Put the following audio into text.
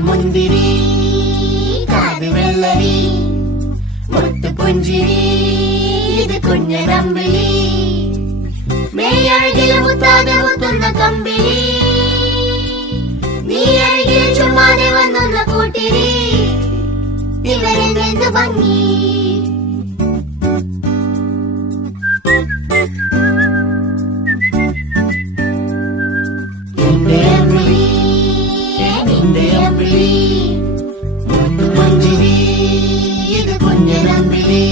മുന്തിരി കാത് വെള്ളരി മുത്ത് പുഞ്ചിരി ഇത് കുഞ്ഞനമ്പിളി മേയഴകില് മുത്താതെ മുത്തുന്ന കമ്പിളി നീ അഴകിൽ ചുമ്മാതെ വന്നൊന്ന കൂട്ടിരി ഇവരെന്ത് ഭംഗി നിന്റെ അമ്പിളി മുത്ത് പുഞ്ചിരി ഇത് കുഞ്ഞനമ്പിളി